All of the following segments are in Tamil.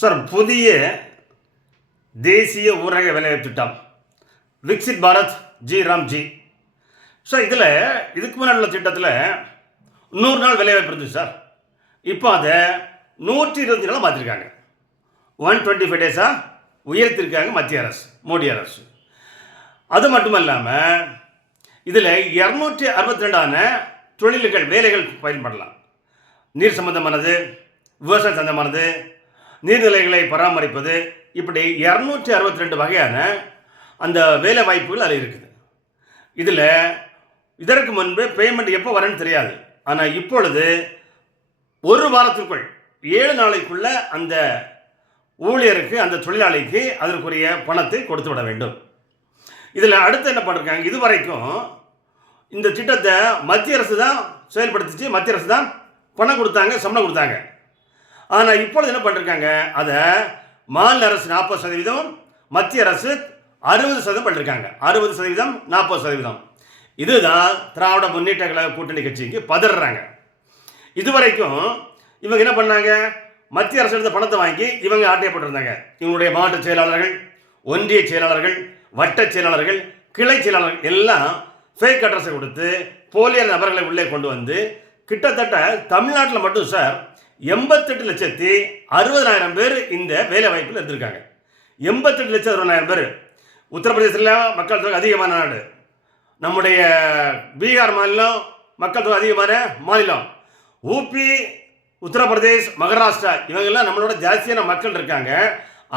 சார் புதிய தேசிய ஊரக வேலைவாய்ப்பு திட்டம். Viksit Bharat G RAM G. Sir இதில் இதுக்கு முன்னாடி உள்ள திட்டத்தில் நூறு நாள் வேலைவாய்ப்பு இருந்துச்சு சார். இப்போ அதை நூற்றி இருபத்தி நாளாக மாற்றிருக்காங்க ஒன் டுவெண்ட்டி ஃபைவ் டேஸாக உயர்த்திருக்காங்க மத்திய அரசு மோடி அரசு. அது மட்டும் இல்லாமல் இதில் இரநூற்றி அறுபத்தி ரெண்டான தொழில்கள் வேலைகள் பயன்படலாம். நீர் சம்பந்தமானது விவசாயம் சம்பந்தமானது நீர்நிலைகளை பராமரிப்பது. இப்படி இரநூற்றி அறுபத்தி ரெண்டு வகையான அந்த வேலை வாய்ப்புகள் அதில் இருக்குது. இதில் இதற்கு முன்பு பேமெண்ட் எப்போ வரேன்னு தெரியாது. ஆனால் இப்பொழுது ஒரு வாரத்திற்குள் ஏழு நாளைக்குள்ள அந்த ஊழியருக்கு அந்த தொழிலாளிக்கு அதற்குரிய பணத்தை கொடுத்து விட வேண்டும். இதில் அடுத்து என்ன பண்ணிருக்காங்க? இதுவரைக்கும் இந்த திட்டத்தை மத்திய அரசு தான் செயல்படுத்திச்சு. மத்திய அரசு தான் பணம் கொடுத்தாங்க சம்பளம் கொடுத்தாங்க. ஆனால் இப்பொழுது என்ன பண்ணிருக்காங்க? அதை மாநில அரசு நாற்பது சதவீதம் மத்திய அரசு அறுபது சதவீதம் பண்ணிருக்காங்க. அறுபது சதவீதம் நாற்பது சதவீதம். இதுதான் திராவிட முன்னேற்ற கழக கூட்டணி கட்சிக்கு பதறாங்க இதுவரைக்கும் இவங்க என்ன பண்ணாங்க? மத்திய அரசு எடுத்த பணத்தை வாங்கி இவங்க ஆட்டையப்பட்டிருந்தாங்க இவங்களுடைய மாவட்ட செயலாளர்கள் ஒன்றிய செயலாளர்கள் வட்ட செயலாளர்கள் கிளை செயலாளர்கள் எல்லாம் ஃபேக் அட்ரஸை கொடுத்து போலியர் நபர்களை உள்ளே கொண்டு வந்து கிட்டத்தட்ட தமிழ்நாட்டில் மட்டும் சார் எண்பத்தெட்டு லட்சத்தி அறுபதாயிரம் பேர் இந்த வேலை வாய்ப்பில் இருந்திருக்காங்க. எண்பத்தெட்டு லட்சம் அறுபதாயிரம் பேர் உத்தரப்பிரதேசத்தில் மக்கள் தொகை அதிகமான நாடு. நம்முடைய பீகார் மாநிலம் மக்கள் தொகை அதிகமான மாநிலம். ஊபி உத்தரப்பிரதேஷ் மகாராஷ்டிரா இவங்கெல்லாம் நம்மளோட ஜாஸ்தியான மக்கள் இருக்காங்க.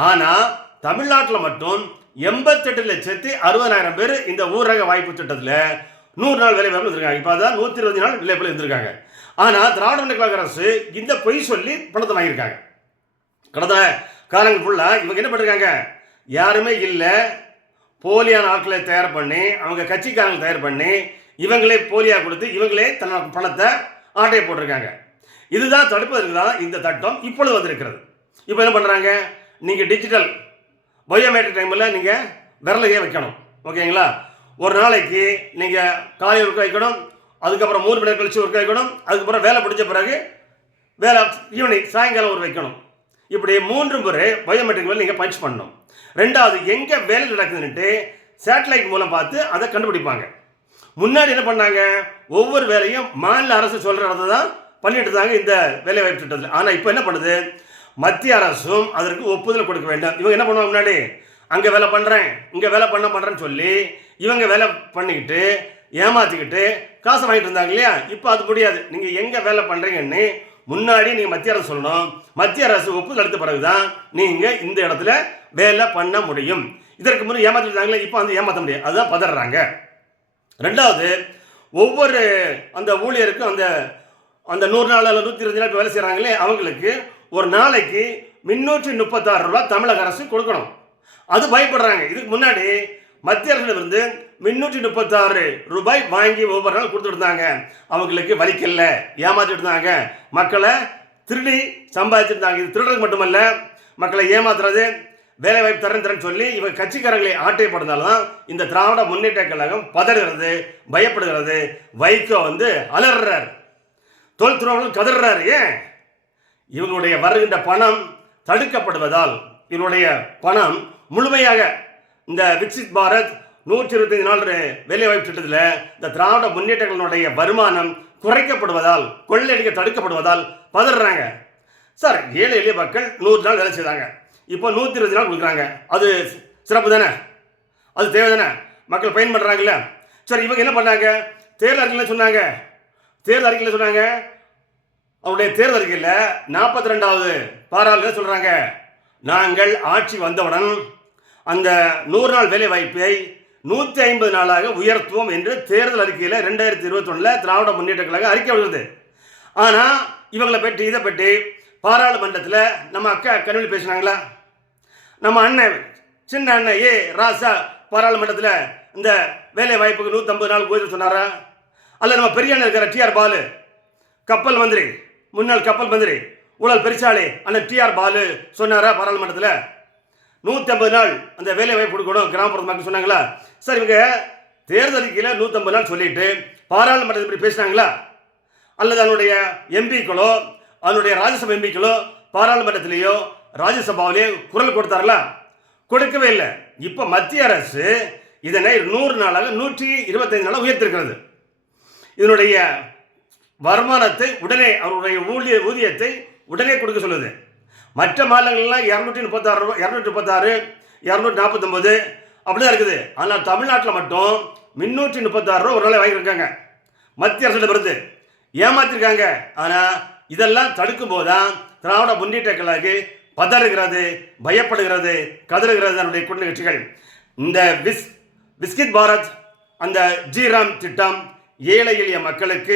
ஆனால் தமிழ்நாட்டில் மட்டும் எண்பத்தெட்டு லட்சத்தி அறுபதாயிரம் பேர் இந்த ஊரக வாய்ப்பு திட்டத்தில் நூறு நாள் வேலை வாய்ப்பு இருந்திருக்காங்க. இப்போ அதான் நூற்றி இருபது நாள் வேலை இருந்திருக்காங்க. ஆனால் திராவிட முன்னேற்ற கழக அரசு இந்த பொய் சொல்லி பணத்தை வாங்கியிருக்காங்க. கடந்த காலங்கள் ஃபுல்லாக இவங்க என்ன பண்ணிருக்காங்க? யாருமே இல்லை. போலியான ஆட்களை தயார் பண்ணி அவங்க கட்சிக்காரங்களை தயார் பண்ணி இவங்களே போலியாக கொடுத்து இவங்களே தன்னோட பணத்தை ஆட்டையை போட்டிருக்காங்க. இதுதான் தடுப்பதற்கு தான் இந்த சட்டம் இப்பொழுது வந்திருக்கிறது. இப்போ என்ன பண்ணுறாங்க நீங்கள் டிஜிட்டல் பயோமெட்ரிக் டைமில் நீங்கள் விரலையே வைக்கணும். ஓகேங்களா? ஒரு நாளைக்கு நீங்கள் காலையில் ஒர்க் வைக்கணும் அதுக்கப்புறம் மூணு மணி நேரம் கழிச்சு ஒர்க் வைக்கணும் அதுக்கப்புறம் வேலை பிடிச்ச பிறகு வேலை ஈவினிங் சாயங்காலம் ஒரு வைக்கணும். இப்படி மூன்று முறை பயோமெட்ரிக் மேலே நீங்கள் பஞ்ச் பண்ணணும். ரெண்டாவது எங்கே வேலை நடக்குதுன்ட்டு சேட்டலைட் மூலம் பார்த்து அதை கண்டுபிடிப்பாங்க. முன்னாடி என்ன பண்ணாங்க? ஒவ்வொரு வேலையும் மாநில அரசு சொல்கிற இடத்த தான் பண்ணிட்டு இருந்தாங்க இந்த வேலை வாய்ப்பு திட்டத்தில். ஆனால் இப்போ என்ன பண்ணுது? மத்திய அரசும் அதற்கு ஒப்புதல் கொடுக்க வேண்டும். இவங்க என்ன பண்ணுவாங்க முன்னாடி? அங்கே வேலை பண்ணுறேன் இங்கே வேலை பண்ண பண்ணுறேன்னு சொல்லி இவங்க வேலை பண்ணிக்கிட்டு ஏமாற்றிக்கிட்டு காசை வாங்கிட்டு இருந்தாங்க இல்லையா இப்போ அது முடியாது. நீங்கள் எங்கே வேலை பண்ணுறீங்கன்னு முன்னாடி நீங்கள் மத்திய அரசு சொல்லணும். மத்திய அரசு ஒப்புதல் எடுத்த பிறகு தான் நீங்கள் இந்த இடத்துல வேலை பண்ண முடியும். இதற்கு முன்னாடி ஏமாற்றிருந்தாங்களே இப்போ வந்து ஏமாற்ற முடியாது. அதுதான் பதறாங்க. ரெண்டாவது ஒவ்வொரு அந்த ஊழியருக்கும் அந்த அந்த நூறு நாள் அல்லது நூற்றி இருபது நாள் வேலை செய்கிறாங்களே அவங்களுக்கு ஒரு நாளைக்கு முன்னூற்றி முப்பத்தாறு ரூபா தமிழக அரசு கொடுக்கணும். அது பயப்படுறாங்க. இதுக்கு முன்னாடி மத்திய அரசிடமிருந்து முன்னூற்றி முப்பத்தாறு ரூபாய் வாங்கி ஒவ்வொரு நாள் கொடுத்துட்டு இருந்தாங்க அவங்களுக்கு வலிக்கல ஏமாத்திட்டு இருந்தாங்க மக்களை திருடி சம்பாதிச்சிருந்தாங்க. இது திருடுறது மட்டுமல்ல மக்களை ஏமாத்துறது வேலை வாய்ப்பு தரேன் தரேன்னு சொல்லி இவங்க கட்சிக்காரர்களை ஆட்டைப்படுறதால தான் இந்த திராவிட முன்னேற்ற கழகம் பதறுகிறது பயப்படுகிறது. வைகோ வந்து அலறுறார் தொழில்துறவர்கள் கதறார் ஏன்? இவங்களுடைய வருகின்ற பணம் தடுக்கப்படுவதால் இவனுடைய பணம் முழுமையாக இந்த விக்சித் பாரத் நூற்றி இருபத்தைந்து நாள் வேலைவாய்ப்பு திட்டத்தில் இந்த திராவிட முன்னேற்றங்களுடைய வருமானம் குறைக்கப்படுவதால் கொள்ளையடிக்க தடுக்கப்படுவதால் பதறாங்க சார் ஏழை எளிய மக்கள் நூறு நாள் வேலை செய்தாங்க இப்போ நூற்றி இருபது நாள் கொடுக்குறாங்க. அது சிறப்பு தானே? அது தேவை தானே? மக்கள் பயன்படுறாங்கல்ல? சார் இவங்க என்ன பண்ணாங்க? தேர்தல் அறிக்கையில் சொன்னாங்க. தேர்தல் அறிக்கையில் சொன்னாங்க. அவருடைய தேர்தல் அறிக்கையில் நாற்பத்தி ரெண்டாவது பாராளுமன்ற சொல்கிறாங்க நாங்கள் ஆட்சி வந்தவுடன் அந்த நூறு நாள் வேலை வாய்ப்பை நூற்றி ஐம்பது நாளாக உயர்த்துவோம் என்று தேர்தல் அறிக்கையில் ரெண்டாயிரத்தி இருபத்தொன்னில் திராவிட முன்னேற்ற கழகம் அறிக்கை வருது ஆனால் இவங்களை பற்றி இதை பற்றி பாராளுமன்றத்தில் நம்ம அக்கா கனிமொழி பேசினாங்களா? நம்ம அண்ணன் சின்ன அண்ணன் ஏ ராசா பாராளுமன்றத்தில் இந்த வேலை வாய்ப்புக்கு நூற்றம்பது நாள் உயர்வு சொன்னாரா? அல்ல நம்ம பெரிய அண்ணன் இருக்கிற டிஆர் பாலு. கப்பல் மந்திரி முன்னாள் கப்பல் மந்திரி ஊழல் பெருசாளி அண்ணன் டிஆர் பாலு சொன்னாரா பாராளுமன்றத்தில்? நூற்றம்பது நாள் அந்த வேலை வாய்ப்பு கொடுக்கணும். கிராமப்புற மக்கள் சொன்னாங்களா? சார் இவங்க தேர்தல் அறிக்கையில் நூற்றம்பது நாள் சொல்லிட்டு பாராளுமன்றத்தை இப்படி பேசினாங்களா? அல்லது அதனுடைய எம்பிக்களோ அதனுடைய ராஜ்யசபா எம்பிக்களோ பாராளுமன்றத்திலேயோ ராஜ்யசபாவிலேயோ குரல் கொடுத்தார்களா? கொடுக்கவே இல்லை. இப்போ மத்திய அரசு இதனை நூறு நாளாக நூற்றி இருபத்தைந்து நாளாக உயர்த்திருக்கிறது. இதனுடைய வருமானத்தை உடனே அவருடைய ஊழிய ஊதியத்தை உடனே கொடுக்க சொல்லுது. மற்ற மாநிலங்கள்லாம் இரநூத்தி முப்பத்தாறு ரூபா இரநூத்தி முப்பத்தாறு இரநூத்தி நாற்பத்தொம்பது அப்படி தான் இருக்குது. ஆனால் தமிழ்நாட்டில் மட்டும் முந்நூற்றி முப்பத்தாறு ரூபா ஒரு நாளை வாங்கியிருக்காங்க. மத்திய அரசிடமிருந்து ஏமாத்திருக்காங்க. ஆனால் இதெல்லாம் தடுக்கும் போது தான் திராவிட முன்னேற்ற கழகு பதறுகிறது பயப்படுகிறது கதறுகிறது அதனுடைய கூட்டணி கட்சிகள். இந்த பிஸ் பிஸ்கித் பாரத் அந்த ஜிராம் திட்டம் ஏழை எளிய மக்களுக்கு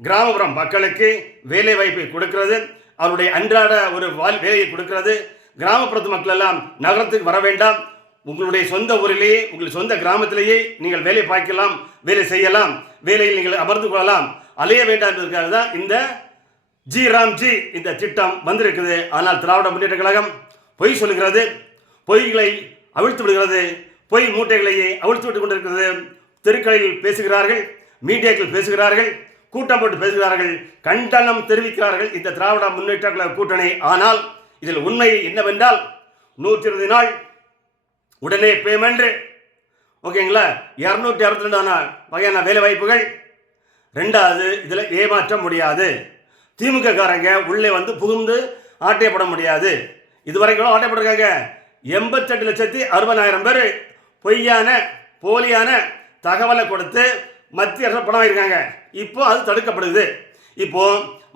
கிராமப்புறம் மக்களுக்கு வேலை வாய்ப்பை கொடுக்கிறது. அவருடைய அன்றாட ஒரு வாழ் வேலையை கொடுக்கிறது. கிராமப்புறத்து மக்கள் எல்லாம் நகரத்துக்கு வர வேண்டாம். உங்களுடைய சொந்த ஊரிலேயே உங்கள் சொந்த கிராமத்திலேயே நீங்கள் வேலை பார்க்கலாம் வேலை செய்யலாம் வேலையில் நீங்கள் அமர்ந்து கொள்ளலாம். அலைய வேண்டாம் என்பதற்காக தான் இந்த ஜி ராம்ஜி இந்த திட்டம் வந்திருக்குது. ஆனால் திராவிட முன்னேற்ற கழகம் பொய் சொல்லுகிறது. பொய்களை அவிழ்த்து விடுகிறது. பொய் மூட்டைகளையே அவிழ்த்து விட்டு கொண்டிருக்கிறது. தெருக்களில் பேசுகிறார்கள் மீடியாக்கள் பேசுகிறார்கள். கூட்டம் போட்டு பேசுகிறார்கள் கண்டனம் தெரிவிக்கிறார்கள். இந்த திராவிட முன்னேற்ற கழக கூட்டணி. ஆனால் இதில் உண்மை என்னவென்றால் நூற்றி இருபது நாள் உடனே பேமெண்ட் ஓகேங்களா? இரநூத்தி அறுபத்தி ரெண்டான வகையான வேலை வாய்ப்புகள் ரெண்டாவது இதில் ஏமாற்ற முடியாது. திமுக காரங்க உள்ளே வந்து புகுந்து ஆட்டையப்பட முடியாது. இதுவரைக்கும் ஆட்டையப்பட்டிருக்காங்க. எண்பத்தெட்டு லட்சத்தி அறுபதாயிரம் பேர் பொய்யான போலியான தகவலை கொடுத்து மத்திய அரசு பணம் வாங்கியிருக்காங்க. இப்போ அது தடுக்கப்படுது. இப்போ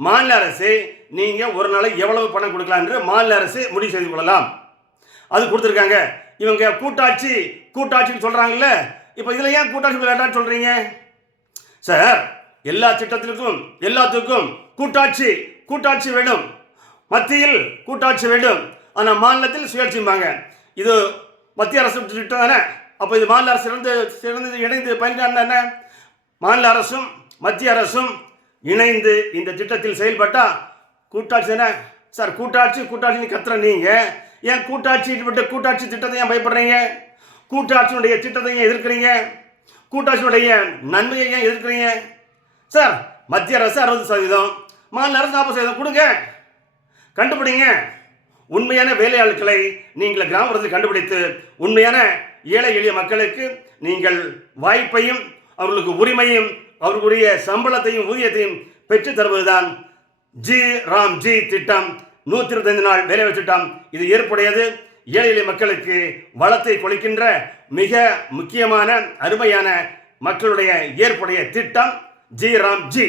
மாநில அரசு நீங்கள் ஒரு நாளைக்கு எவ்வளவு பணம் கொடுக்கலாம் என்று மாநில அரசு முடிவு செய்து கொள்ளலாம். அது கொடுத்துருக்காங்க. இவங்க கூட்டாட்சி கூட்டாட்சின்னு சொல்கிறாங்கல்ல இப்போ இதில் ஏன் கூட்டாட்சி வேண்டாம்னு சொல்கிறீங்க சார் எல்லா திட்டத்திற்கும் எல்லாத்துக்கும் கூட்டாட்சி கூட்டாட்சி வேண்டும். மத்தியில் கூட்டாட்சி வேண்டும். ஆனால் மாநிலத்தில் சுயாட்சிம்பாங்க. இது மத்திய அரசு திட்டம் தானே? அப்போ இது மாநில அரசு சிறந்து சிறந்து இணைந்து பயன்பாடு என்ன? மாநில அரசும் மத்திய அரசும் இணைந்து இந்த திட்டத்தில் செயல்பட்டால் கூட்டாட்சி தானே சார் கூட்டாட்சி கூட்டாட்சின்னு கத்துற நீங்கள் ஏன் கூட்டாட்சி விட்டு கூட்டாட்சி திட்டத்தை ஏன் பயப்படுறீங்க? கூட்டாட்சியினுடைய திட்டத்தை ஏன் எதிர்க்கிறீங்க? கூட்டாட்சியினுடைய நன்மையை ஏன் எதிர்க்கிறீங்க? சார் மத்திய அரசு அறுபது சதவீதம் மாநில அரசு நாற்பது சதவீதம் கொடுங்க. கண்டுபிடிங்க. உண்மையான வேலையாட்களை நீங்கள் கிராமப்புறத்தில் கண்டுபிடித்து உண்மையான ஏழை எளிய மக்களுக்கு நீங்கள் வாய்ப்பையும் அவர்களுக்கு உரிமையும் அவர்களுடைய சம்பளத்தையும் ஊதியத்தையும் பெற்று தருவதுதான் ஜி ராம் ஜி திட்டம். நூற்றி இருபத்தைந்து நாள் வேலை திட்டம். இது ஏற்புடையது. ஏழை மக்களுக்கு வளத்தை கொளிக்கின்ற மிக முக்கியமான அருமையான மக்களுடைய ஏற்புடைய திட்டம் ஜி ராம் ஜி.